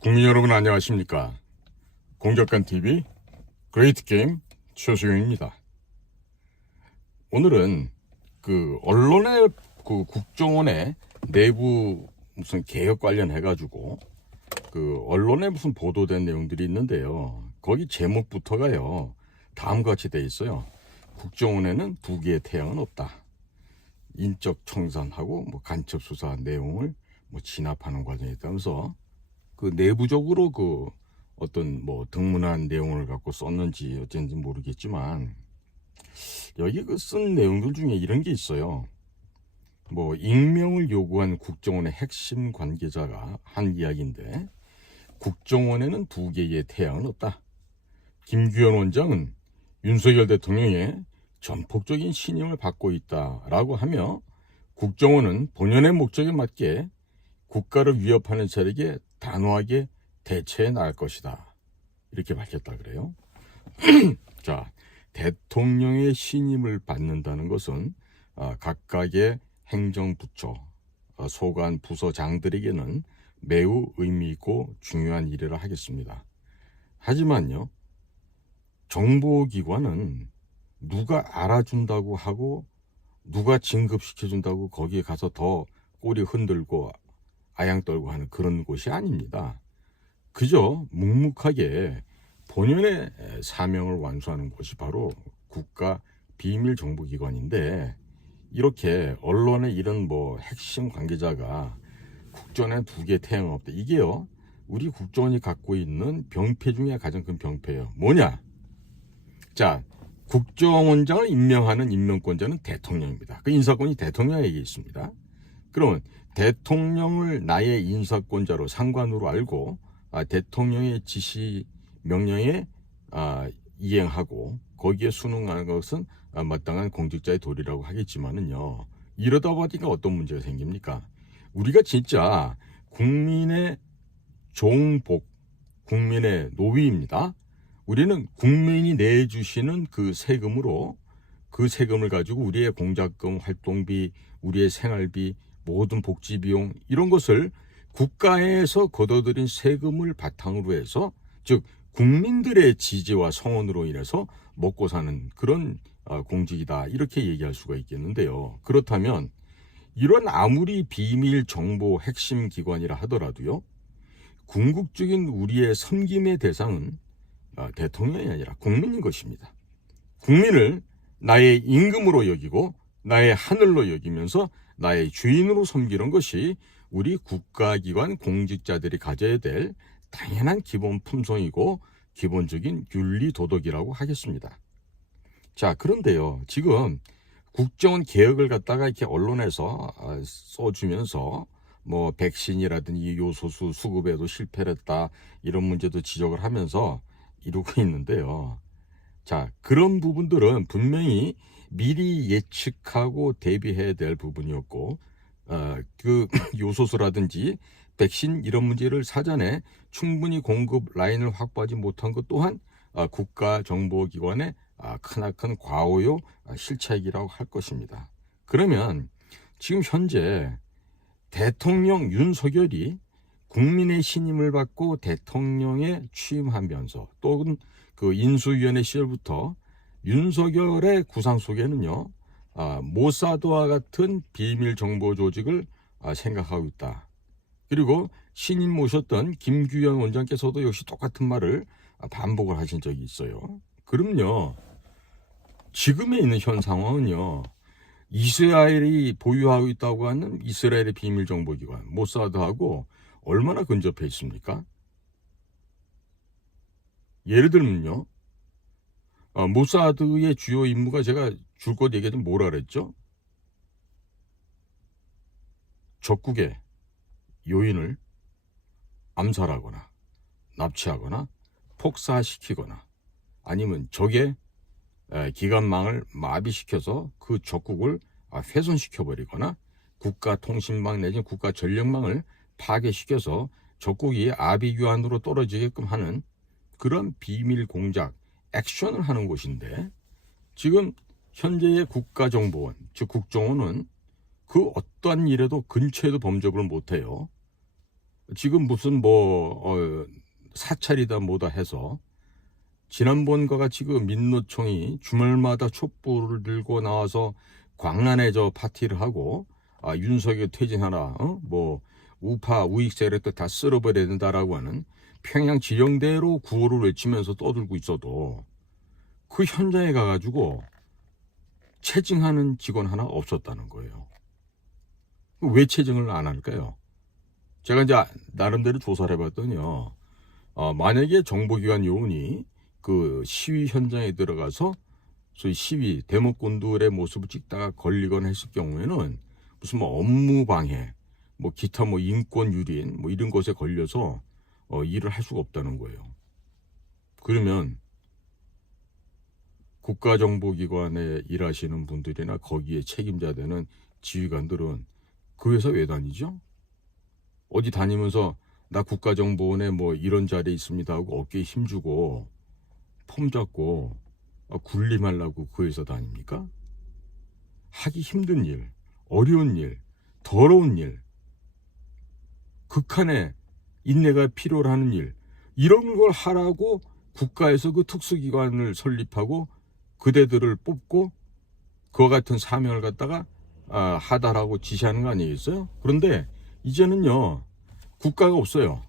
국민 여러분 안녕하십니까? 공격관 TV 그레이트 게임 최수영입니다. 오늘은 언론의 국정원의 내부 무슨 개혁 관련해 가지고 언론에 무슨 보도된 내용들이 있는데요. 거기 제목부터가요. 다음과 같이 돼 있어요. 국정원에는 두 개의 태양은 없다. 인적 청산하고 간첩 수사 내용을 진압하는 과정이 있다면서 내부적으로 어떤 등문한 내용을 갖고 썼는지 어쩐지 모르겠지만 여기 쓴 내용들 중에 이런 게 있어요. 익명을 요구한 국정원의 핵심 관계자가 한 이야기인데, 국정원에는 두 개의 태양은 없다. 김규현 원장은 윤석열 대통령의 전폭적인 신임을 받고 있다라고 하며, 국정원은 본연의 목적에 맞게 국가를 위협하는 세력에 단호하게 대처해 나갈 것이다. 이렇게 밝혔다 그래요. 자, 대통령의 신임을 받는다는 것은 각각의 행정부처, 소관 부서장들에게는 매우 의미 있고 중요한 일이라 하겠습니다. 하지만요, 정보기관은 누가 알아준다고 하고 누가 진급시켜준다고 거기에 가서 더 꼬리 흔들고 아양 떨고 하는 그런 곳이 아닙니다. 그저 묵묵하게 본연의 사명을 완수하는 곳이 바로 국가 비밀정보기관인데, 이렇게 언론의 이런 핵심 관계자가 국정원에 두 개 태양 없다. 이게요, 우리 국정원이 갖고 있는 병폐 중에 가장 큰 병폐예요. 뭐냐? 자, 국정원장을 임명하는 임명권자는 대통령입니다. 그 인사권이 대통령에게 있습니다. 그러면 대통령을 나의 인사권자로 상관으로 알고 대통령의 지시 명령에 이행하고 거기에 순응하는 것은 마땅한 공직자의 도리라고 하겠지만은요, 이러다 보니까 어떤 문제가 생깁니까? 우리가 진짜 국민의 종복, 국민의 노비입니다. 우리는 국민이 내주시는 그 세금으로, 그 세금을 가지고 우리의 공작금, 활동비, 우리의 생활비, 모든 복지비용, 이런 것을 국가에서 걷어들인 세금을 바탕으로 해서, 즉 국민들의 지지와 성원으로 인해서 먹고 사는 그런 공직이다, 이렇게 얘기할 수가 있겠는데요. 그렇다면 이런 아무리 비밀 정보 핵심 기관이라 하더라도요, 궁극적인 우리의 섬김의 대상은 대통령이 아니라 국민인 것입니다. 국민을 나의 임금으로 여기고 나의 하늘로 여기면서 나의 주인으로 섬기는 것이 우리 국가기관 공직자들이 가져야 될 당연한 기본 품성이고 기본적인 윤리 도덕이라고 하겠습니다. 자, 그런데요, 지금 국정원 개혁을 갖다가 이렇게 언론에서 써주면서 백신이라든지 요소수 수급에도 실패를 했다, 이런 문제도 지적을 하면서 이루고 있는데요. 자, 그런 부분들은 분명히 미리 예측하고 대비해야 될 부분이었고, 요소수라든지 백신 이런 문제를 사전에 충분히 공급 라인을 확보하지 못한 것 또한 국가정보기관의 크나큰 과오요 실책이라고 할 것입니다. 그러면 지금 현재 대통령 윤석열이 국민의 신임을 받고 대통령에 취임하면서, 또는 인수위원회 시절부터 윤석열의 구상 속에는요, 모사드와 같은 비밀 정보 조직을 생각하고 있다. 그리고 신임 모셨던 김규현 원장께서도 역시 똑같은 말을 반복을 하신 적이 있어요. 그럼요, 지금에 있는 현 상황은요, 이스라엘이 보유하고 있다고 하는 이스라엘의 비밀 정보기관 모사드하고 얼마나 근접해 있습니까? 예를 들면요, 모사드의 주요 임무가, 제가 줄곧 얘기하면 뭐라 그랬죠? 적국의 요인을 암살하거나 납치하거나 폭사시키거나, 아니면 적의 기관망을 마비시켜서 그 적국을 훼손시켜버리거나, 국가통신망 내지 국가전력망을 파괴시켜서 적국이 아비규환으로 떨어지게끔 하는 그런 비밀 공작 액션을 하는 곳인데, 지금 현재의 국가정보원, 즉 국정원은 그 어떠한 일에도 근처에도 범접을 못해요. 지금 무슨 사찰이다 뭐다 해서 지난번과 같이 그 민노총이 주말마다 촛불을 들고 나와서 광란에 파티를 하고 윤석열 퇴진하라, 우파 우익 세력들 다 쓸어버려야 된다라고 하는 평양 지령대로 구호를 외치면서 떠들고 있어도 그 현장에 가가지고 체증하는 직원 하나 없었다는 거예요. 왜 체증을 안 할까요? 제가 이제 나름대로 조사를 해봤더니요. 만약에 정보기관 요원이 그 시위 현장에 들어가서 소위 시위 데모꾼들의 모습을 찍다가 걸리거나 했을 경우에는 무슨 업무 방해, 기타 인권 유린 이런 것에 걸려서 일을 할 수가 없다는 거예요. 그러면 국가정보기관에 일하시는 분들이나 거기에 책임자 되는 지휘관들은 그 회사 왜 다니죠? 어디 다니면서 나 국가정보원에 이런 자리에 있습니다 하고 어깨에 힘주고 폼 잡고 군림하려고 그 회사 다닙니까? 하기 힘든 일, 어려운 일, 더러운 일, 극한의 인내가 필요로 하는 일, 이런 걸 하라고 국가에서 그 특수기관을 설립하고 그대들을 뽑고 그와 같은 사명을 갖다가 하달하고 지시하는 거 아니겠어요? 그런데 이제는요, 국가가 없어요.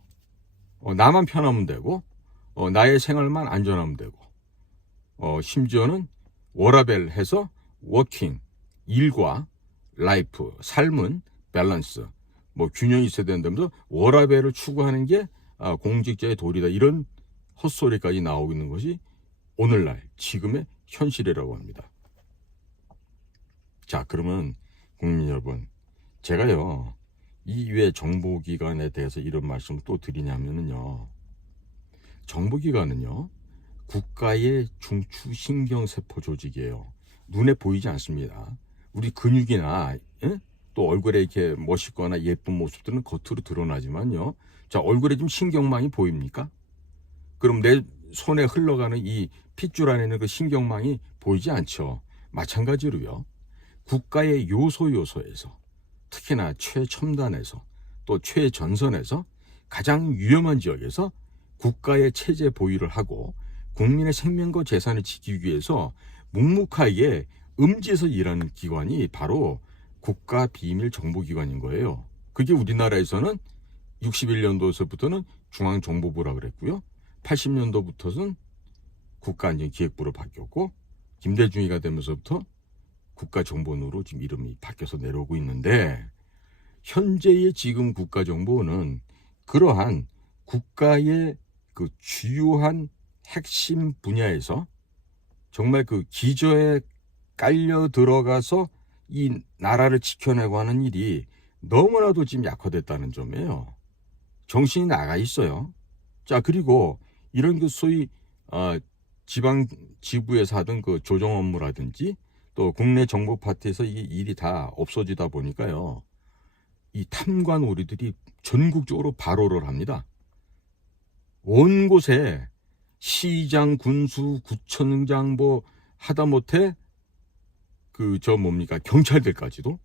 나만 편하면 되고 나의 생활만 안전하면 되고 심지어는 워라벨 해서 워킹, 일과 라이프, 삶은 밸런스, 균형이 있어야 된다면서 워라벨을 추구하는 게 공직자의 도리다, 이런 헛소리까지 나오고 있는 것이 오늘날 지금의 현실이라고 합니다. 자, 그러면 국민 여러분, 제가요 왜 정보기관에 대해서 이런 말씀을 또 드리냐면요, 정보기관은요 국가의 중추 신경세포 조직이에요. 눈에 보이지 않습니다. 우리 근육이나 또 얼굴에 이렇게 멋있거나 예쁜 모습들은 겉으로 드러나지만요, 자, 얼굴에 좀 신경망이 보입니까? 그럼 내 손에 흘러가는 이 핏줄 안에 있는 그 신경망이 보이지 않죠. 마찬가지로요, 국가의 요소에서 특히나 최첨단에서 또 최전선에서 가장 위험한 지역에서 국가의 체제 보유를 하고 국민의 생명과 재산을 지키기 위해서 묵묵하게 음지에서 일하는 기관이 바로 국가비밀정보기관인 거예요. 그게 우리나라에서는 61년도서부터는 중앙정보부라 그랬고요, 80년도부터는 국가안전기획부로 바뀌었고, 김대중이가 되면서부터 국가정보원으로 지금 이름이 바뀌어서 내려오고 있는데, 현재의 지금 국가정보원은 그러한 국가의 그 주요한 핵심 분야에서 정말 그 기저에 깔려 들어가서 이 나라를 지켜내고 하는 일이 너무나도 지금 약화됐다는 점이에요. 정신이 나가 있어요. 자, 그리고 이런 그 소위 지방 지부에서 하던 그 조정 업무라든지 또 국내 정보 파트에서 이 일이 다 없어지다 보니까요, 이 탐관 오리들이 전국적으로 발호를 합니다. 온 곳에 시장, 군수, 구청장 하다못해 경찰들까지도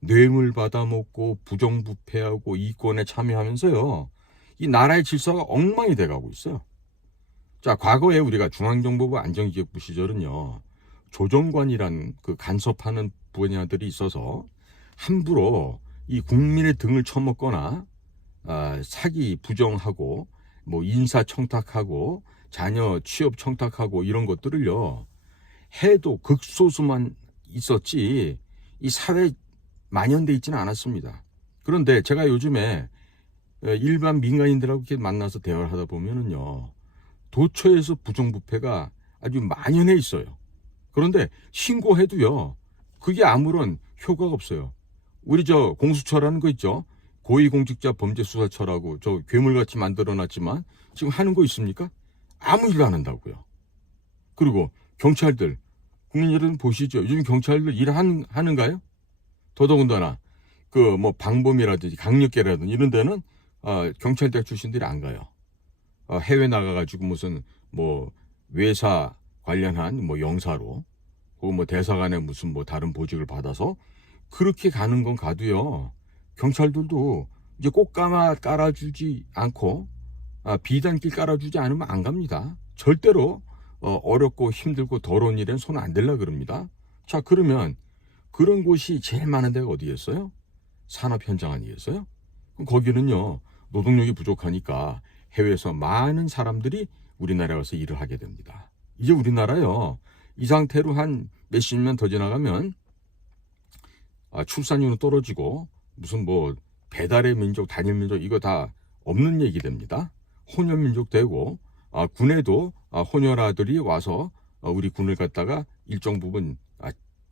뇌물 받아먹고 부정부패하고 이권에 참여하면서요, 이 나라의 질서가 엉망이 돼가고 있어요. 자, 과거에 우리가 중앙정보부 안전기획부 시절은요, 조정관이란 그 간섭하는 분야들이 있어서 함부로 이 국민의 등을 쳐먹거나 사기 부정하고 인사 청탁하고 자녀 취업 청탁하고 이런 것들을요 해도 극소수만 있었지 이 사회에 만연돼 있지는 않았습니다. 그런데 제가 요즘에 일반 민간인들하고 이렇게 만나서 대화를 하다 보면은요, 도처에서 부정부패가 아주 만연해 있어요. 그런데 신고해도요, 그게 아무런 효과가 없어요. 우리 공수처라는 거 있죠? 고위공직자 범죄수사처라고 괴물같이 만들어놨지만 지금 하는 거 있습니까? 아무 일도 안 한다고요. 그리고 경찰들, 국민 여러분 보시죠. 요즘 경찰들 하는가요? 더더군다나 방범이라든지 강력계라든지 이런 데는 경찰대 출신들이 안 가요. 해외 나가가지고 무슨 외사 관련한 영사로 혹은 대사관에 무슨 다른 보직을 받아서 그렇게 가는 건 가도요, 경찰들도 이제 꽃가마 깔아주지 않고 비단길 깔아주지 않으면 안 갑니다. 절대로 어렵고 힘들고 더러운 일엔 손 안 댈라 그럽니다. 자, 그러면 그런 곳이 제일 많은 데가 어디겠어요? 산업 현장 아니겠어요? 그럼 거기는요, 노동력이 부족하니까 해외에서 많은 사람들이 우리나라에 와서 일을 하게 됩니다. 이제 우리나라요, 이 상태로 한 몇십 년 더 지나가면 출산율은 떨어지고 무슨 뭐 배달의 민족, 단일 민족 이거 다 없는 얘기 됩니다. 혼혈 민족 되고 군에도 혼혈아들이 와서 우리 군을 갖다가 일정 부분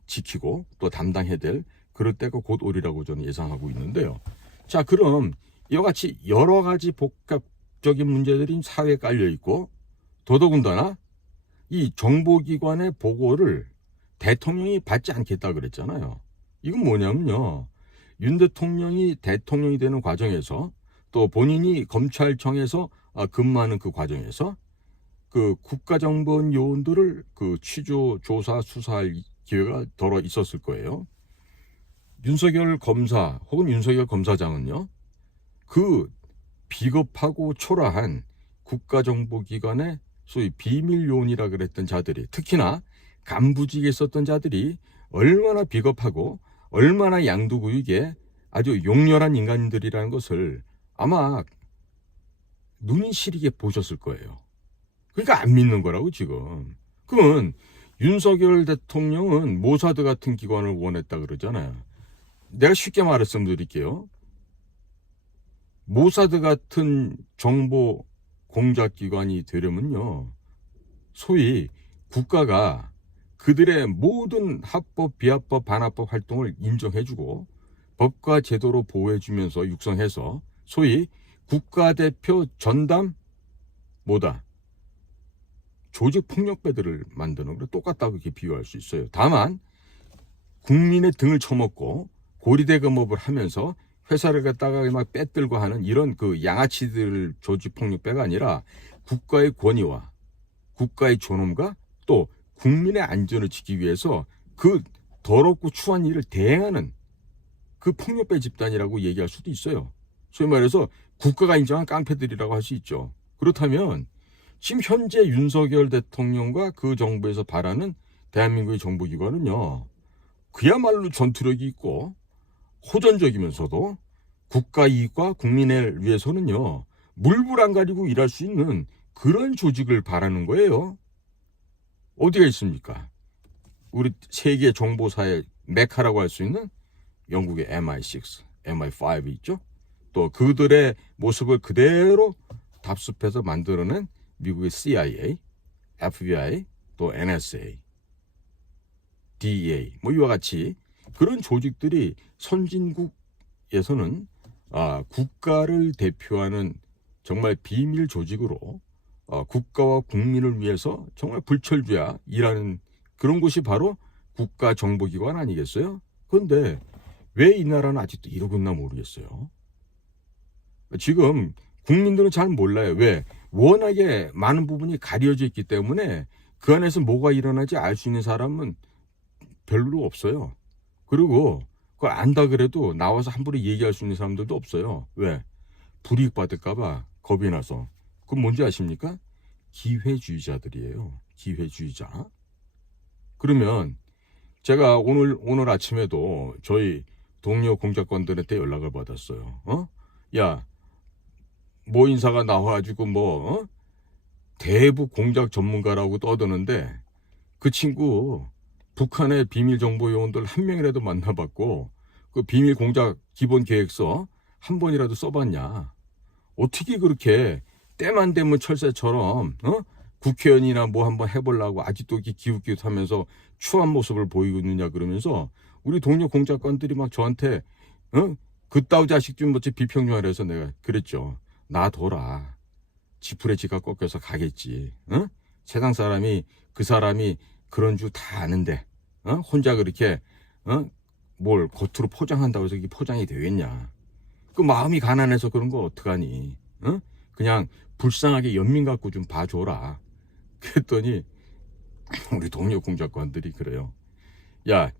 지키고 또 담당해야 될 그럴 때가 곧 오리라고 저는 예상하고 있는데요. 자, 그럼 이와 같이 여러 가지 복합적인 문제들이 사회에 깔려 있고 더더군다나 이 정보기관의 보고를 대통령이 받지 않겠다 그랬잖아요. 이건 뭐냐면요, 윤 대통령이 대통령이 되는 과정에서 또 본인이 검찰청에서 근무하는 그 과정에서 그 국가정보원 요원들을 그 취조, 조사, 수사할 기회가 덜어 있었을 거예요. 윤석열 검사 혹은 윤석열 검사장은요, 그 비겁하고 초라한 국가정보기관의 소위 비밀요원이라 그랬던 자들이, 특히나 간부직에 있었던 자들이 얼마나 비겁하고 얼마나 양두구육에 아주 용렬한 인간들이라는 것을 아마 눈이 시리게 보셨을 거예요. 그러니까 안 믿는 거라고 지금. 그건 윤석열 대통령은 모사드 같은 기관을 원했다 그러잖아요. 내가 쉽게 말씀드릴게요. 모사드 같은 정보 공작기관이 되려면요, 소위 국가가 그들의 모든 합법, 비합법, 반합법 활동을 인정해주고 법과 제도로 보호해주면서 육성해서 소위 국가대표 전담 뭐다? 조직폭력배들을 만드는 거랑 똑같다고 이렇게 비유할 수 있어요. 다만 국민의 등을 쳐먹고 고리대금업을 하면서 회사를 갖다가 막 빼들고 하는 이런 그 양아치들 조직폭력배가 아니라 국가의 권위와 국가의 존엄과 또 국민의 안전을 지키기 위해서 그 더럽고 추한 일을 대행하는 그 폭력배 집단이라고 얘기할 수도 있어요. 소위 말해서 국가가 인정한 깡패들이라고 할 수 있죠. 그렇다면 지금 현재 윤석열 대통령과 그 정부에서 바라는 대한민국의 정보기관은요, 그야말로 전투력이 있고 호전적이면서도 국가 이익과 국민을 위해서는요, 물불 안 가리고 일할 수 있는 그런 조직을 바라는 거예요. 어디가 있습니까? 우리 세계 정보사의 메카라고 할 수 있는 영국의 MI6, MI5 있죠? 또 그들의 모습을 그대로 답습해서 만들어낸 미국의 CIA, FBI, 또 NSA, DEA 뭐 이와 같이 그런 조직들이 선진국에서는 국가를 대표하는 정말 비밀 조직으로 국가와 국민을 위해서 정말 불철주야 일하는 그런 곳이 바로 국가정보기관 아니겠어요? 그런데 왜 이 나라는 아직도 이러고 있나 모르겠어요. 지금 국민들은 잘 몰라요. 왜? 워낙에 많은 부분이 가려져 있기 때문에 그 안에서 뭐가 일어나지 알 수 있는 사람은 별로 없어요. 그리고 그걸 안다 그래도 나와서 함부로 얘기할 수 있는 사람들도 없어요. 왜? 불이익 받을까봐 겁이 나서. 그건 뭔지 아십니까? 기회주의자들이에요. 기회주의자. 그러면 제가 오늘 아침에도 저희 동료 공작관들한테 연락을 받았어요. 야, 모 인사가 나와가지고 대북 공작 전문가라고 떠드는데 그 친구 북한의 비밀 정보 요원들 한 명이라도 만나봤고 그 비밀 공작 기본 계획서 한 번이라도 써봤냐? 어떻게 그렇게 때만 되면 철새처럼 국회의원이나 뭐 한번 해보려고 아직도 이렇게 기웃기웃하면서 추한 모습을 보이고 있느냐 그러면서 우리 동료 공작관들이 막 저한테 그따위 자식 좀 뭐지 비평 좀 하래서 내가 그랬죠. 놔둬라. 지푸레 지가 꺾여서 가겠지. 세상 사람이 그 사람이 그런 줄 다 아는데 혼자 그렇게 뭘 겉으로 포장한다고 해서 이게 포장이 되겠냐. 그 마음이 가난해서 그런 거 어떡하니. 그냥 불쌍하게 연민 갖고 좀 봐줘라. 그랬더니 우리 동료 공작관들이 그래요. 야,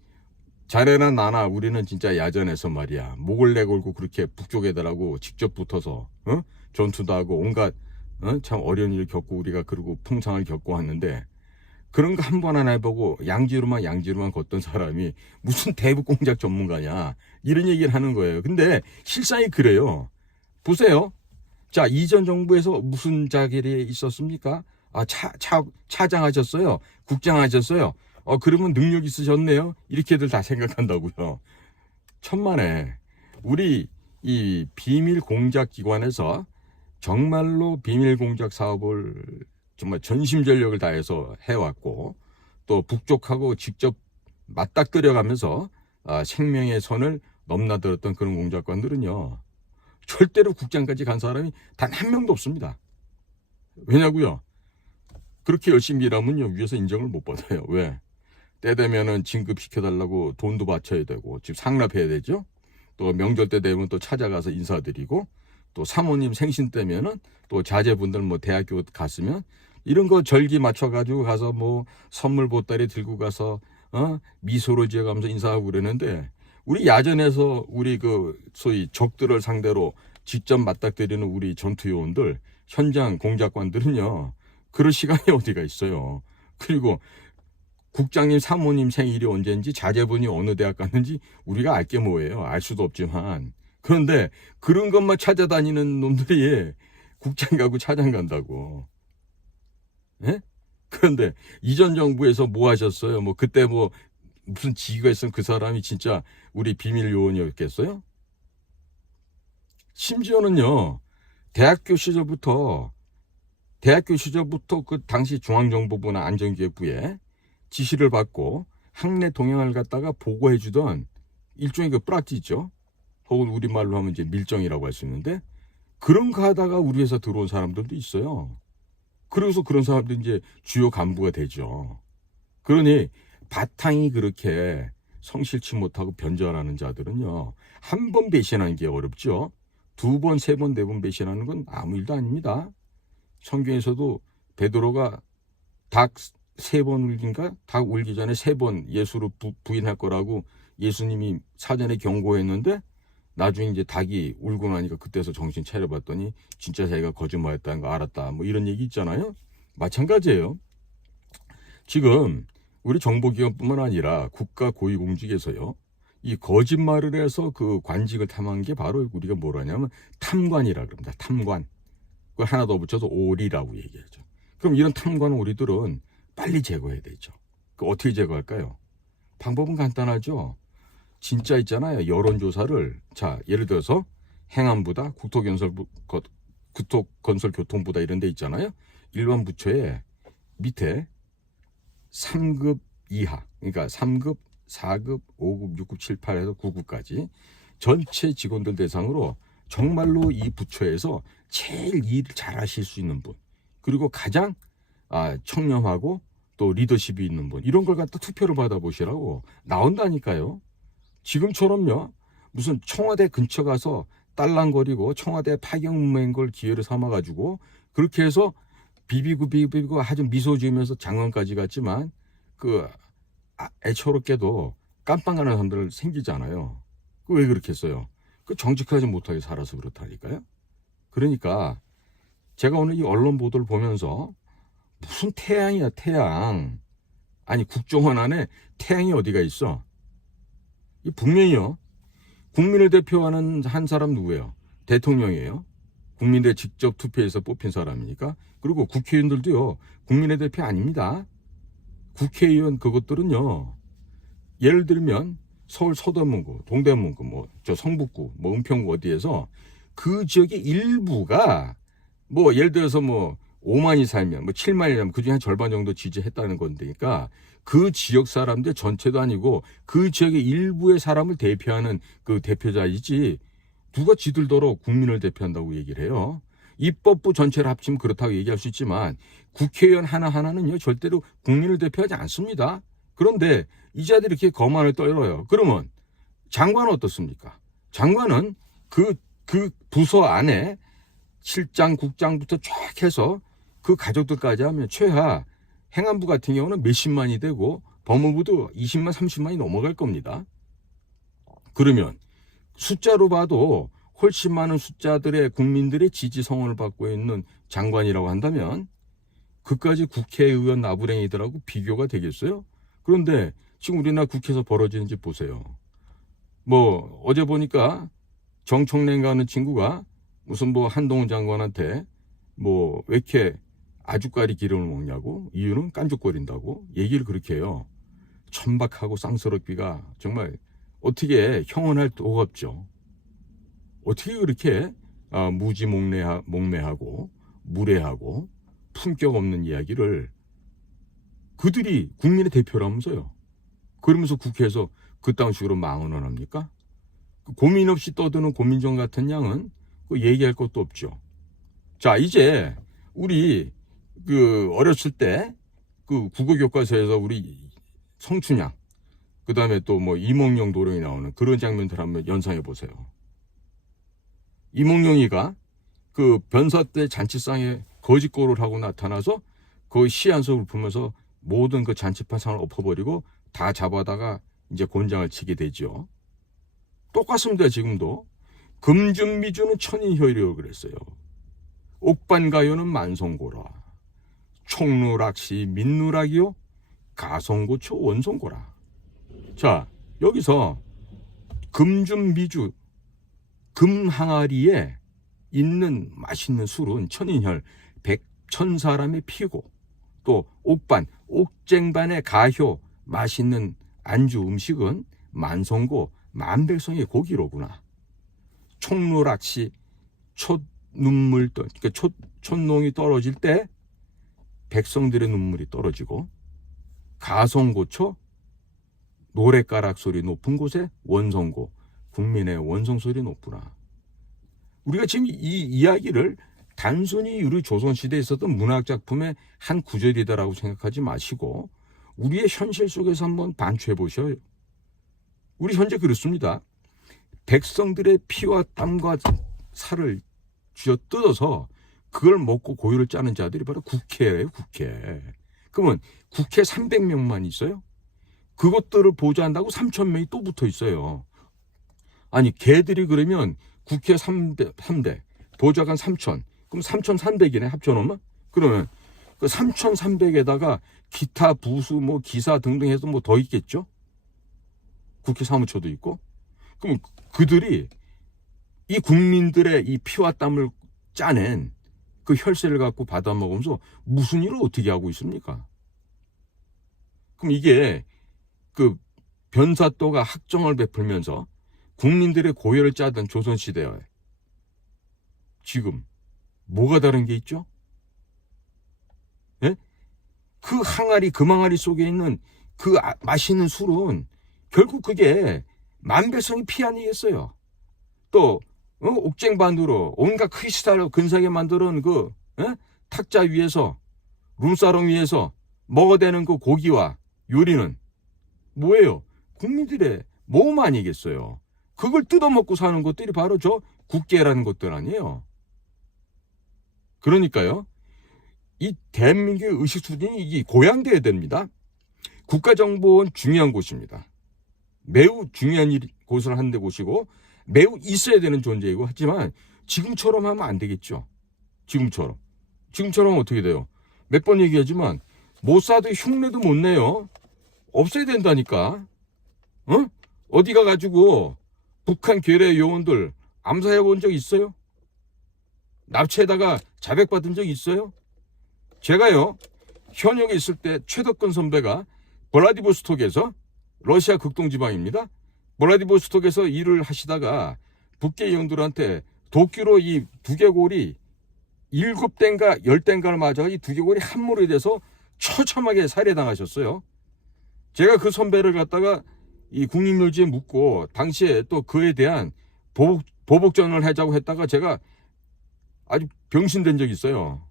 자네나 나나 우리는 진짜 야전에서 말이야 목을 내걸고 그렇게 북쪽 애들하고 직접 붙어서 전투도 하고 온갖 참 어려운 일을 겪고 우리가 그리고 풍상을 겪고 왔는데 그런 거 한 번 안 해보고 양지로만 걷던 사람이 무슨 대북 공작 전문가냐 이런 얘기를 하는 거예요. 근데 실상이 그래요. 보세요. 자, 이전 정부에서 무슨 자질이 있었습니까? 차장 하셨어요. 국장 하셨어요. 그러면 능력 있으셨네요. 이렇게들 다 생각한다고요. 천만에 우리 이 비밀 공작 기관에서 정말로 비밀 공작 사업을 정말 전심전력을 다해서 해왔고 또 북쪽하고 직접 맞닥뜨려가면서 생명의 선을 넘나들었던 그런 공작관들은요. 절대로 국장까지 간 사람이 단 한 명도 없습니다. 왜냐고요? 그렇게 열심히 일하면요. 위에서 인정을 못 받아요. 왜? 때 되면은 진급시켜달라고 돈도 바쳐야 되고 집 상납해야 되죠. 또 명절 때 되면 또 찾아가서 인사드리고 또 사모님 생신 때면은 또 자제분들 뭐 대학교 갔으면 이런 거 절기 맞춰가지고 가서 뭐 선물 보따리 들고 가서 미소로 지어가면서 인사하고 그러는데 우리 야전에서 우리 그 소위 적들을 상대로 직접 맞닥뜨리는 우리 전투요원들 현장 공작관들은요 그럴 시간이 어디가 있어요. 그리고 국장님 사모님 생일이 언제인지 자제분이 어느 대학 갔는지 우리가 알 게 뭐예요. 알 수도 없지만 그런데 그런 것만 찾아다니는 놈들이 국장 가고 차장 간다고. 예? 그런데 이전 정부에서 뭐 하셨어요? 뭐 그때 뭐 무슨 지위가 있으면 그 사람이 진짜 우리 비밀 요원이었겠어요? 심지어는요. 대학교 시절부터 그 당시 중앙정보부나 안전기획부에 지시를 받고 학내 동향을 갖다가 보고해 주던 일종의 그 뿌락지 있죠. 혹은 우리말로 하면 이제 밀정이라고 할 수 있는데 그런 거 하다가 우리 회사 들어온 사람들도 있어요. 그래서 그런 사람들이 이제 주요 간부가 되죠. 그러니 바탕이 그렇게 성실치 못하고 변절하는 자들은요. 한 번 배신하는 게 어렵죠. 두 번, 세 번, 네 번 배신하는 건 아무 일도 아닙니다. 성경에서도 베드로가 닭 3번 울긴가? 닭 울기 전에 3번 예수를 부인할 거라고 예수님이 사전에 경고했는데 나중에 이제 닭이 울고 나니까 그때서 정신 차려봤더니 진짜 자기가 거짓말했다는 거 알았다. 뭐 이런 얘기 있잖아요. 마찬가지예요. 지금 우리 정보기관뿐만 아니라 국가 고위공직에서요. 이 거짓말을 해서 그 관직을 탐한 게 바로 우리가 뭐라냐면 탐관이라 그럽니다. 탐관. 그 하나 더 붙여서 오리라고 얘기하죠. 그럼 이런 탐관 오리들은 빨리 제거해야 되죠. 그 어떻게 제거할까요? 방법은 간단하죠. 진짜 있잖아요. 여론조사를 자 예를 들어서 행안부다, 국토건설교통부다 이런 데 있잖아요. 일반 부처에 밑에 3급 이하, 그러니까 3급, 4급, 5급, 6급, 7, 8에서 9급까지 전체 직원들 대상으로 정말로 이 부처에서 제일 일을 잘 하실 수 있는 분, 그리고 가장 청렴하고 또 리더십이 있는 분, 이런 걸 갖다 투표를 받아보시라고 나온다니까요. 지금처럼요. 무슨 청와대 근처 가서 딸랑거리고 청와대 파경문맹인 걸 기회를 삼아가지고 그렇게 해서 비비고 아주 미소 지으면서 장관까지 갔지만 그 애처롭게도 깜빵가는 사람들 생기잖아요. 그 왜 그렇게 했어요? 그 정직하지 못하게 살아서 그렇다니까요. 그러니까 제가 오늘 이 언론 보도를 보면서 무슨 태양이야 태양. 아니 국정원 안에 태양이 어디가 있어? 이 분명히요. 국민을 대표하는 한 사람 누구예요? 대통령이에요. 국민들 직접 투표해서 뽑힌 사람이니까. 그리고 국회의원들도요. 국민의 대표 아닙니다. 국회의원 그것들은요. 예를 들면 서울 서대문구, 동대문구, 뭐 저 성북구, 뭐 은평구 어디에서 그 지역의 일부가 뭐 예를 들어서 뭐 5만이 살면 뭐 7만이 살면 그중에 한 절반 정도 지지했다는 건데니까 그 지역 사람들 전체도 아니고 그 지역의 일부의 사람을 대표하는 그 대표자이지 누가 지들더러 국민을 대표한다고 얘기를 해요. 입법부 전체를 합치면 그렇다고 얘기할 수 있지만 국회의원 하나하나는요 절대로 국민을 대표하지 않습니다. 그런데 이 자들이 이렇게 거만을 떨어요. 그러면 장관은 어떻습니까? 장관은 그 부서 안에 실장, 국장부터 쫙 해서 그 가족들까지 하면 최하 행안부 같은 경우는 몇십만이 되고 법무부도 20만, 30만이 넘어갈 겁니다. 그러면 숫자로 봐도 훨씬 많은 숫자들의 국민들의 지지성원을 받고 있는 장관이라고 한다면 그까지 국회의원 나부랭이들하고 비교가 되겠어요? 그런데 지금 우리나라 국회에서 벌어지는 짓 보세요. 뭐 어제 보니까 정청래인가 하는 친구가 무슨 뭐 한동훈 장관한테 뭐 왜 이렇게 아주까리 기름을 먹냐고, 이유는 깐죽거린다고 얘기를 그렇게 해요. 천박하고 쌍스럽기가 정말 어떻게 형언할 도가 없죠. 어떻게 그렇게 무지몽매하고 무례하고 품격 없는 이야기를 그들이 국민의 대표라면서요. 그러면서 국회에서 그딴 식으로 망언을 합니까? 고민 없이 떠드는 고민정 같은 양은 얘기할 것도 없죠. 자, 이제 우리 어렸을 때 국어 교과서에서 우리 성춘향, 그 다음에 또 뭐 이몽룡 도령이 나오는 그런 장면들 한번 연상해 보세요. 이몽룡이가 변사 때 잔치상에 거짓고를 하고 나타나서 그 시 한 소를 풀면서 모든 그 잔치판상을 엎어버리고 다 잡아다가 이제 곤장을 치게 되죠. 똑같습니다. 지금도 금준미주는 천인효이라고 그랬어요. 옥반가요는 만송고라. 총누락시 민누락이요 가성고초 원송고라. 자, 여기서 금준미주 금항아리에 있는 맛있는 술은 천인혈 백천사람의 피고, 또 옥반 옥쟁반의 가효 맛있는 안주 음식은 만성고 만백성의 고기로구나. 총누락시 그러니까 촛농이 떨어질 때 백성들의 눈물이 떨어지고, 가성고초 노랫가락 소리 높은 곳에 원성고 국민의 원성 소리 높구나. 우리가 지금 이 이야기를 단순히 우리 조선시대에 있었던 문학작품의 한 구절이다라고 생각하지 마시고 우리의 현실 속에서 한번 반추해 보셔요. 우리 현재 그렇습니다. 백성들의 피와 땀과 살을 쥐어 뜯어서 그걸 먹고 고유를 짜는 자들이 바로 국회예요. 국회. 그러면 국회 300명만 있어요? 그것들을 보좌한다고 3,000명이 또 붙어 있어요. 아니 걔들이 그러면 국회 3대 보좌관 3,000, 그럼 3,300이네 합쳐놓으면. 그러면 그 3,300에다가 기타 부수 뭐 기사 등등 해서 뭐 더 있겠죠. 국회 사무처도 있고. 그럼 그들이 이 국민들의 이 피와 땀을 짜낸 그 혈세를 갖고 받아먹으면서 무슨 일을 어떻게 하고 있습니까? 그럼 이게 변사또가 학정을 베풀면서 국민들의 고열을 짜던 조선시대에 지금 뭐가 다른 게 있죠? 예? 그 항아리, 금항아리 속에 있는 그 맛있는 술은 결국 그게 만백성이 피 아니겠어요? 또 옥쟁반으로 온갖 크리스탈로 근사하게 만드는 탁자 위에서 룸사롱 위에서 먹어대는 그 고기와 요리는 뭐예요? 국민들의 몸 아니겠어요? 그걸 뜯어먹고 사는 것들이 바로 저 국계라는 것들 아니에요? 그러니까요, 이 대한민국의 의식 수준이 이게 고양돼야 됩니다. 국가정보원 중요한 곳입니다. 매우 중요한 곳을 하는 데 곳이고 매우 있어야 되는 존재이고, 하지만 지금처럼 하면 안 되겠죠. 지금처럼 어떻게 돼요? 몇 번 얘기하지만 모사드 흉내도 못 내요. 없애야 된다니까. 어디 가가지고 북한 괴뢰 요원들 암살해 본 적 있어요? 납치에다가 자백받은 적 있어요? 제가요, 현역에 있을 때 최덕근 선배가 블라디보스톡에서, 러시아 극동지방입니다, 블라디보스톡에서 일을 하시다가 북계 요원들한테 도끼로 이 두개골이 7대인가 10대인가를 맞아 이 두개골이 함몰이 돼서 처참하게 살해당하셨어요. 제가 그 선배를 갖다가 이 국립묘지에 묻고 당시에 또 그에 대한 보복전을 하자고 했다가 제가 아주 병신된 적이 있어요.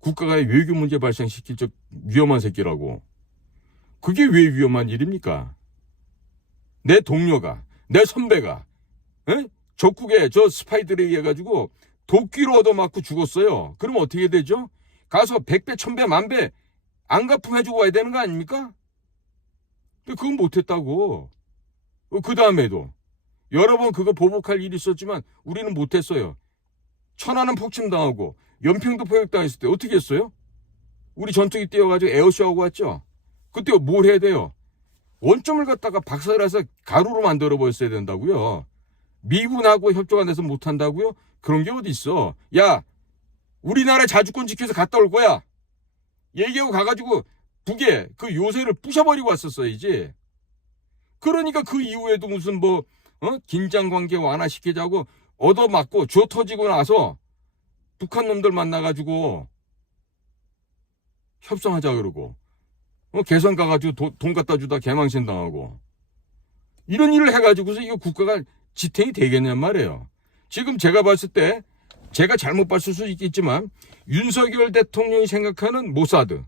국가가 외교 문제 발생시킬 적 위험한 새끼라고. 그게 왜 위험한 일입니까? 내 동료가, 내 선배가 적국의 저 스파이들에 의해 가지고 도끼로 얻어맞고 죽었어요. 그럼 어떻게 되죠? 가서 100배, 1000배, 10,000배 안갚음 해주고 와야 되는 거 아닙니까? 근데 그건 못했다고. 그 다음에도 여러 번 그거 보복할 일이 있었지만 우리는 못했어요. 천안은 폭침당하고 연평도 포격당했을 때 어떻게 했어요? 우리 전투기 띄워가지고 에어쇼하고 왔죠. 그때 뭘 해야 돼요? 원점을 갖다가 박살내서 가루로 만들어 버렸어야 된다고요. 미군하고 협조 안 해서 못한다고요? 그런 게 어디 있어. 야, 우리나라 자주권 지켜서 갔다 올 거야. 얘기하고 가가지고 북에 그 요새를 부셔버리고 왔었어야지. 그러니까 그 이후에도 무슨 긴장관계 완화시키자고 얻어맞고 줘 터지고 나서 북한 놈들 만나가지고 협상하자 그러고 개성 가가지고 돈 갖다 주다 개망신 당하고 이런 일을 해가지고서 이거 국가가 지탱이 되겠냔 말이에요. 지금 제가 봤을 때 제가 잘못 봤을 수 있겠지만 윤석열 대통령이 생각하는 모사드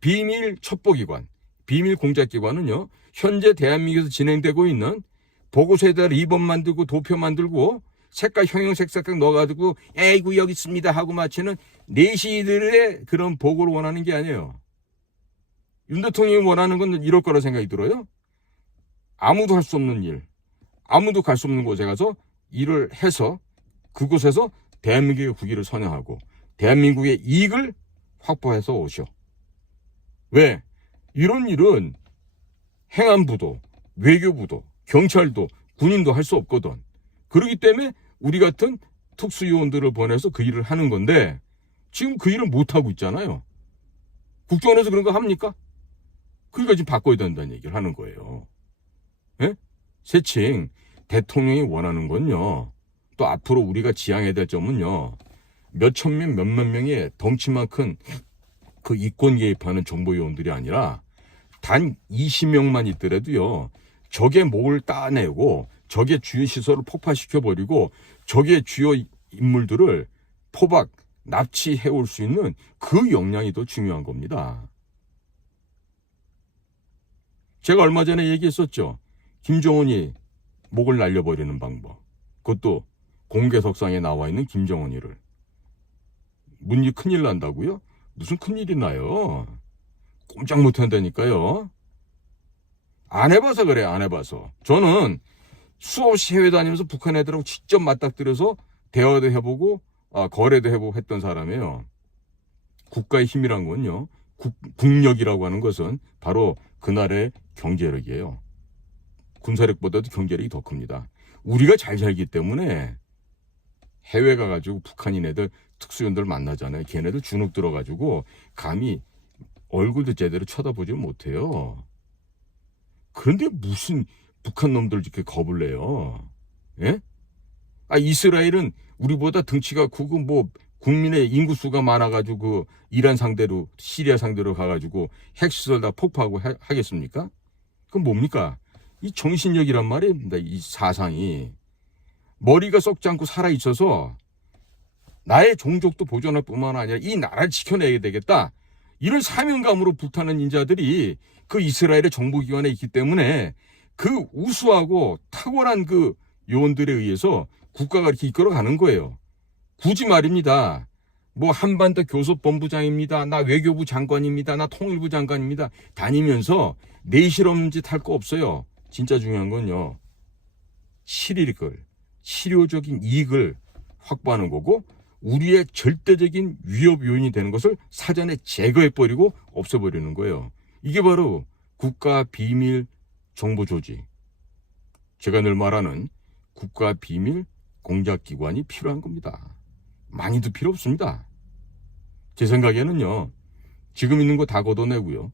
비밀 첩보기관, 비밀 공작기관은요 현재 대한민국에서 진행되고 있는 보고서에다 리본 만들고 도표 만들고 색깔 형형색 넣어가지고 에이구 여기 있습니다 하고 마치는 내시들의 그런 보고를 원하는 게 아니에요. 윤 대통령이 원하는 건 이럴 거라 생각이 들어요. 아무도 할 수 없는 일, 아무도 갈 수 없는 곳에 가서 일을 해서 그곳에서 대한민국의 국위를 선양하고 대한민국의 이익을 확보해서 오셔. 왜? 이런 일은 행안부도 외교부도 경찰도 군인도 할 수 없거든. 그렇기 때문에 우리 같은 특수요원들을 보내서 그 일을 하는 건데 지금 그 일을 못하고 있잖아요. 국정원에서 그런 거 합니까? 그러니까 지금 바꿔야 된다는 얘기를 하는 거예요. 예? 세칭 대통령이 원하는 건요. 또 앞으로 우리가 지향해야 될 점은요. 몇천 명, 몇몇 명의 덩치만 큰 그 이권 개입하는 정보요원들이 아니라 단 20명만 있더라도요. 적의 목을 따내고 적의 주요 시설을 폭파시켜버리고 적의 주요 인물들을 포박, 납치해올 수 있는 그 역량이 더 중요한 겁니다. 제가 얼마 전에 얘기했었죠. 김정은이 목을 날려버리는 방법. 그것도 공개석상에 나와 있는 김정은이를. 문이 큰일 난다고요? 무슨 큰일이 나요? 꼼짝 못한다니까요. 안 해봐서 그래, 안 해봐서. 저는 수없이 해외 다니면서 북한 애들하고 직접 맞닥뜨려서 대화도 해보고 거래도 해보고 했던 사람이에요. 국가의 힘이란 건요. 국력이라고 하는 것은 바로 그날의 경제력이에요. 군사력보다도 경제력이 더 큽니다. 우리가 잘 살기 때문에 해외 가가지고 북한인 애들 특수연들 만나잖아요. 걔네들 주눅 들어가지고 감히 얼굴도 제대로 쳐다보지 못해요. 그런데 무슨 북한 놈들 이렇게 겁을 내요? 예? 이스라엘은 우리보다 등치가 크고 국민의 인구수가 많아가지고 그 이란 상대로 시리아 상대로 가가지고 핵시설 다 폭파하고 하겠습니까? 그건 뭡니까? 이 정신력이란 말입니다. 이 사상이 머리가 썩지 않고 살아 있어서 나의 종족도 보존할 뿐만 아니라 이 나라를 지켜내야 되겠다. 이런 사명감으로 불타는 인자들이 그 이스라엘의 정보기관에 있기 때문에 그 우수하고 탁월한 그 요원들에 의해서 국가가 이렇게 이끌어가는 거예요. 굳이 말입니다. 한반도 교섭본부장입니다. 나 외교부 장관입니다. 나 통일부 장관입니다. 다니면서 내실없는 짓 할 거 없어요. 진짜 중요한 건요. 실효적인 이익을 확보하는 거고 우리의 절대적인 위협 요인이 되는 것을 사전에 제거해버리고 없애버리는 거예요. 이게 바로 국가 비밀 정보 조직. 제가 늘 말하는 국가 비밀 공작기관이 필요한 겁니다. 많이도 필요 없습니다. 제 생각에는요. 지금 있는 거 다 걷어내고요.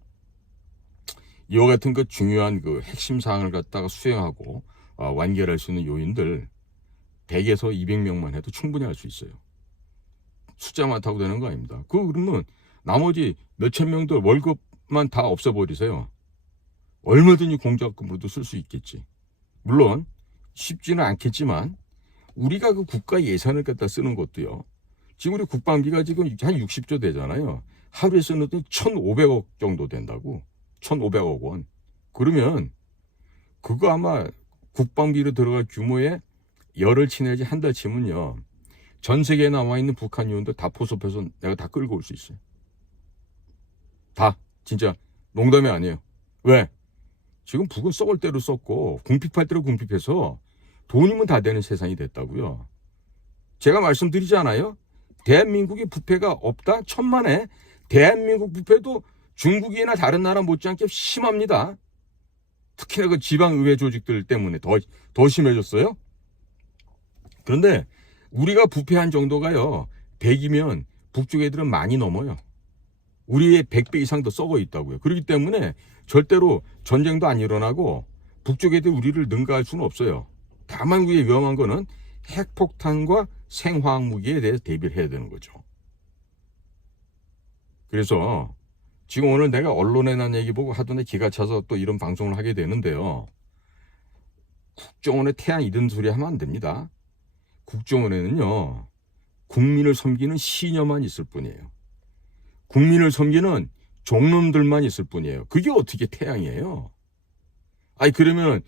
이와 같은 그 중요한 그 핵심 사항을 갖다가 수행하고 완결할 수 있는 요인들 100에서 200명만 해도 충분히 할 수 있어요. 숫자 많다고 되는 거 아닙니다. 그러면 나머지 몇천 명들 월급만 다 없애버리세요. 얼마든지 공작금으로도 쓸 수 있겠지. 물론 쉽지는 않겠지만 우리가 그 국가 예산을 갖다 쓰는 것도요. 지금 우리 국방비가 지금 한 60조 되잖아요. 하루에 쓰는 돈 1,500억 정도 된다고. 1,500억 원. 그러면 그거 아마 국방비로 들어갈 규모의 열흘치 내지 한 달 치면요. 전 세계에 남아 있는 북한 요원들 다 포섭해서 내가 다 끌고 올 수 있어요. 다. 진짜 농담이 아니에요. 왜? 지금 북은 썩을 대로 썩고 궁핍할 대로 궁핍해서 돈이면 다 되는 세상이 됐다고요. 제가 말씀드리잖아요. 대한민국의 부패가 없다? 천만에 대한민국 부패도 중국이나 다른 나라 못지않게 심합니다. 특히나 그 지방의회 조직들 때문에 더 심해졌어요. 그런데 우리가 부패한 정도가요. 100이면 북쪽 애들은 많이 넘어요. 우리의 100배 이상 더 썩어 있다고요. 그렇기 때문에 절대로 전쟁도 안 일어나고 북쪽 애들 우리를 능가할 수는 없어요. 다만 우리의 위험한 거는 핵폭탄과 생화학 무기에 대해서 대비를 해야 되는 거죠. 그래서 지금 오늘 내가 언론에 난 얘기 보고 하더니 기가 차서 또 이런 방송을 하게 되는데요. 국정원의 태양 이런 소리 하면 안 됩니다. 국정원에는요. 국민을 섬기는 시녀만 있을 뿐이에요. 국민을 섬기는 종놈들만 있을 뿐이에요. 그게 어떻게 태양이에요? 아니 그러면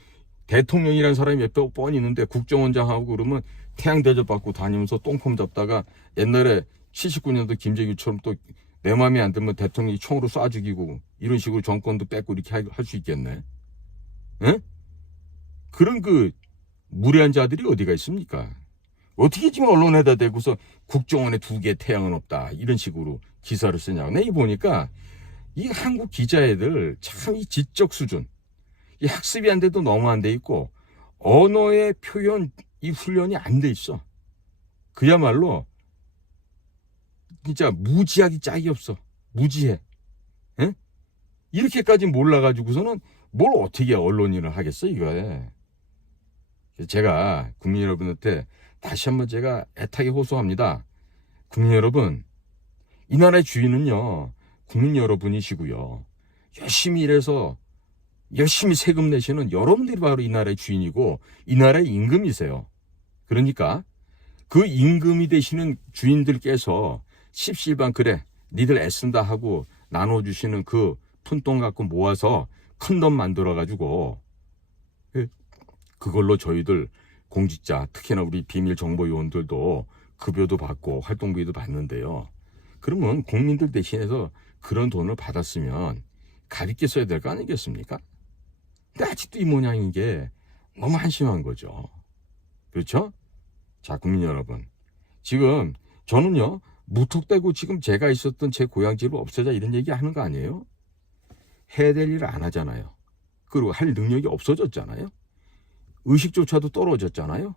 대통령이라는 사람이 몇 번 있는데 국정원장하고 그러면 태양 대접받고 다니면서 똥폼 잡다가 옛날에 79년도 김재규처럼 또 내 마음에 안 들면 대통령이 총으로 쏴 죽이고 이런 식으로 정권도 뺏고 이렇게 할 수 있겠네. 에? 그런 그 무례한 자들이 어디가 있습니까? 어떻게 지금 언론에다 대고서 국정원에 2개 태양은 없다 이런 식으로 기사를 쓰냐고. 내가 보니까 이 한국 기자애들 참 이 지적 수준 이 학습이 안 돼도 너무 안 돼 있고 언어의 표현 이 훈련이 안 돼 있어. 그야말로 진짜 무지하기 짝이 없어. 무지해. 에? 이렇게까지 몰라가지고서는 뭘 어떻게 언론인을 하겠어 이거에. 제가 국민 여러분한테 다시 한번 제가 애타게 호소합니다. 국민 여러분, 이 나라의 주인은요 국민 여러분이시고요. 열심히 일해서 열심히 세금 내시는 여러분들이 바로 이 나라의 주인이고 이 나라의 임금이세요. 그러니까 그 임금이 되시는 주인들께서 십시일반 그래 니들 애쓴다 하고 나눠주시는 그 푼돈 갖고 모아서 큰 돈 만들어가지고 그걸로 저희들 공직자 특히나 우리 비밀정보요원들도 급여도 받고 활동비도 받는데요. 그러면 국민들 대신해서 그런 돈을 받았으면 가볍게 써야 될 거 아니겠습니까? 근데 아직도 이 모양인 게 너무 한심한 거죠. 그렇죠? 자, 국민 여러분. 지금 저는요. 무턱대고 지금 제가 있었던 제 고향집을 없애자 이런 얘기 하는 거 아니에요? 해야 될 일을 안 하잖아요. 그리고 할 능력이 없어졌잖아요. 의식조차도 떨어졌잖아요.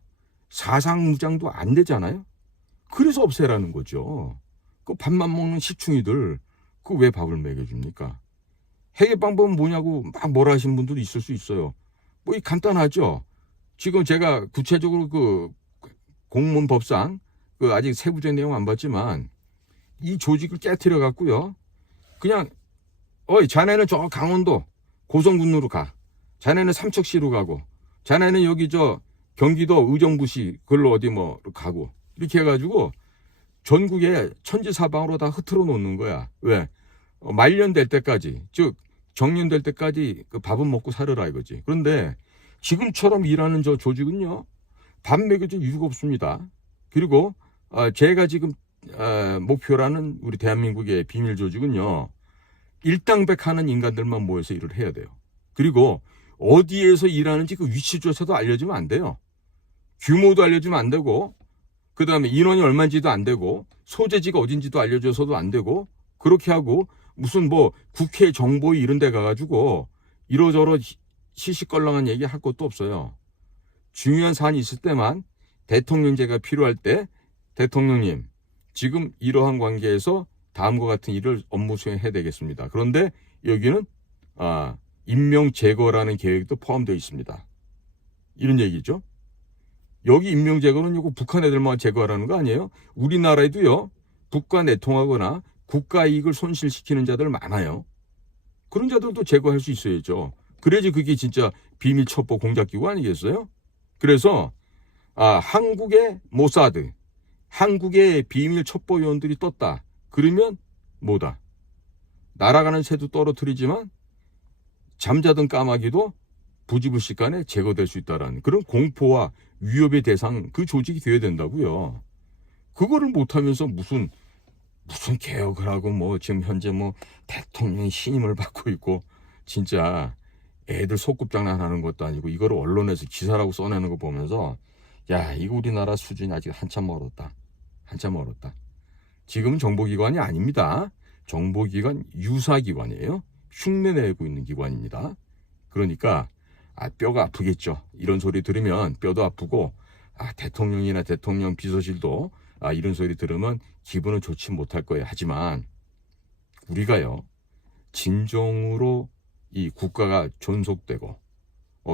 사상무장도 안 되잖아요. 그래서 없애라는 거죠. 그 밥만 먹는 시충이들 그 왜 밥을 먹여줍니까? 해결 방법은 뭐냐고 막 뭐라 하시는 분들도 있을 수 있어요. 뭐 이 간단하죠. 지금 제가 구체적으로 그 공무원 법상 그 아직 세부적 내용 안 봤지만 이 조직을 깨트려 갖고요. 그냥 어이 자네는 저 강원도 고성군으로 가. 자네는 삼척시로 가고. 자네는 여기 저 경기도 의정부시 그걸로 어디 뭐 가고. 이렇게 해가지고 전국에 천지사방으로 다 흐트러 놓는 거야. 왜? 말년될 때까지 즉 정년될 때까지 그 밥은 먹고 살으라 이거지. 그런데 지금처럼 일하는 저 조직은요. 밥 먹여줄 이유가 없습니다. 그리고 제가 지금 목표라는 우리 대한민국의 비밀 조직은요. 일당백하는 인간들만 모여서 일을 해야 돼요. 그리고 어디에서 일하는지 그 위치조차도 알려주면 안 돼요. 규모도 알려주면 안 되고 그 다음에 인원이 얼마인지도 안 되고 소재지가 어딘지도 알려줘서도 안 되고 그렇게 하고 무슨 뭐 국회 정보위 이런 데 가가지고 이러저러 시시껄렁한 얘기 할 것도 없어요. 중요한 사안이 있을 때만 대통령제가 필요할 때 대통령님 지금 이러한 관계에서 다음과 같은 일을 업무 수행해야 되겠습니다. 그런데 여기는 임명 제거라는 계획도 포함되어 있습니다. 이런 얘기죠. 여기 임명 제거는 이거 북한 애들만 제거하라는 거 아니에요? 우리나라에도요. 북과 내통하거나 국가 이익을 손실시키는 자들 많아요. 그런 자들도 제거할 수 있어야죠. 그래야지 그게 진짜 비밀 첩보 공작기구 아니겠어요? 그래서 한국의 모사드, 한국의 비밀 첩보요원들이 떴다. 그러면 뭐다? 날아가는 새도 떨어뜨리지만 잠자던 까마귀도 부지불식간에 제거될 수 있다라는 그런 공포와 위협의 대상 그 조직이 되어야 된다고요. 그거를 못하면서 무슨 개혁을 하고 뭐 지금 현재 뭐 대통령이 신임을 받고 있고 진짜 애들 소꿉장난 하는 것도 아니고 이거를 언론에서 기사라고 써내는 거 보면서 야, 이거 우리나라 수준이 아직 한참 멀었다. 한참 멀었다. 지금은 정보기관이 아닙니다. 정보기관 유사기관이에요. 흉내내고 있는 기관입니다. 그러니까 뼈가 아프겠죠. 이런 소리 들으면 뼈도 아프고 대통령이나 대통령 비서실도 이런 소리 들으면 기분은 좋지 못할 거예요. 하지만 우리가요, 진정으로 이 국가가 존속되고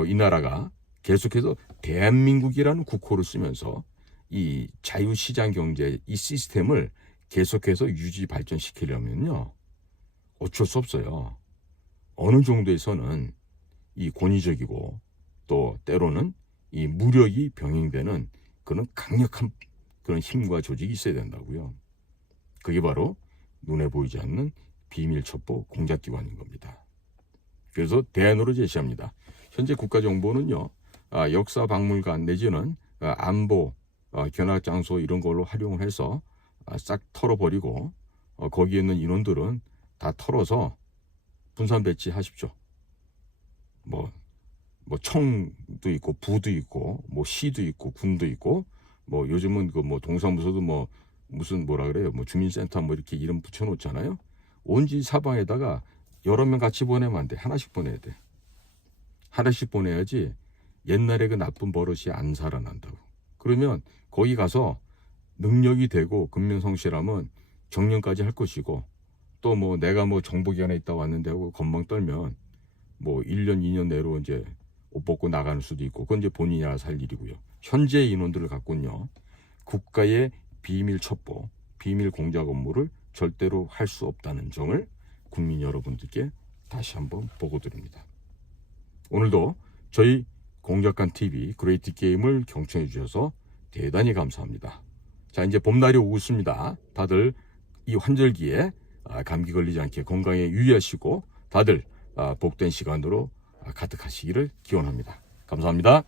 이 나라가 계속해서 대한민국이라는 국호를 쓰면서 이 자유시장 경제 이 시스템을 계속해서 유지 발전시키려면요, 어쩔 수 없어요. 어느 정도에서는 이 권위적이고 또 때로는 이 무력이 병행되는 그런 강력한 그런 힘과 조직이 있어야 된다고요. 그게 바로 눈에 보이지 않는 비밀 첩보 공작기관인 겁니다. 그래서 대안으로 제시합니다. 현재 국가정보는요, 역사박물관 내지는 안보, 견학장소 이런 걸로 활용을 해서 싹 털어버리고 거기에 있는 인원들은 다 털어서 분산 배치하십시오. 뭐 청도 있고 부도 있고 뭐 시도 있고 군도 있고 뭐 요즘은 그 뭐 동사무소도 뭐 무슨 뭐라 그래요, 뭐 주민센터 뭐 이렇게 이름 붙여놓잖아요. 온지 사방에다가 여러 명 같이 보내면 안 돼. 하나씩 보내야 돼. 하나씩 보내야지 옛날에 그 나쁜 버릇이 안 살아난다고. 그러면 거기 가서 능력이 되고 근면성실하면 정년까지 할 것이고, 또 뭐 내가 뭐 정보기관에 있다 왔는데 하고 건방 떨면 뭐 1년 2년 내로 이제 옷 벗고 나가는 수도 있고, 그건 이제 본인이 알아서 할 일이고요. 현재 인원들을 갖고는요, 국가의 비밀 첩보, 비밀 공작 업무를 절대로 할 수 없다는 점을 국민 여러분들께 다시 한번 보고드립니다. 오늘도 저희 공작관TV 그레이트 게임을 경청해 주셔서 대단히 감사합니다. 자, 이제 봄날이 오고 있습니다. 다들 이 환절기에 감기 걸리지 않게 건강에 유의하시고 다들 복된 시간으로 가득하시기를 기원합니다. 감사합니다.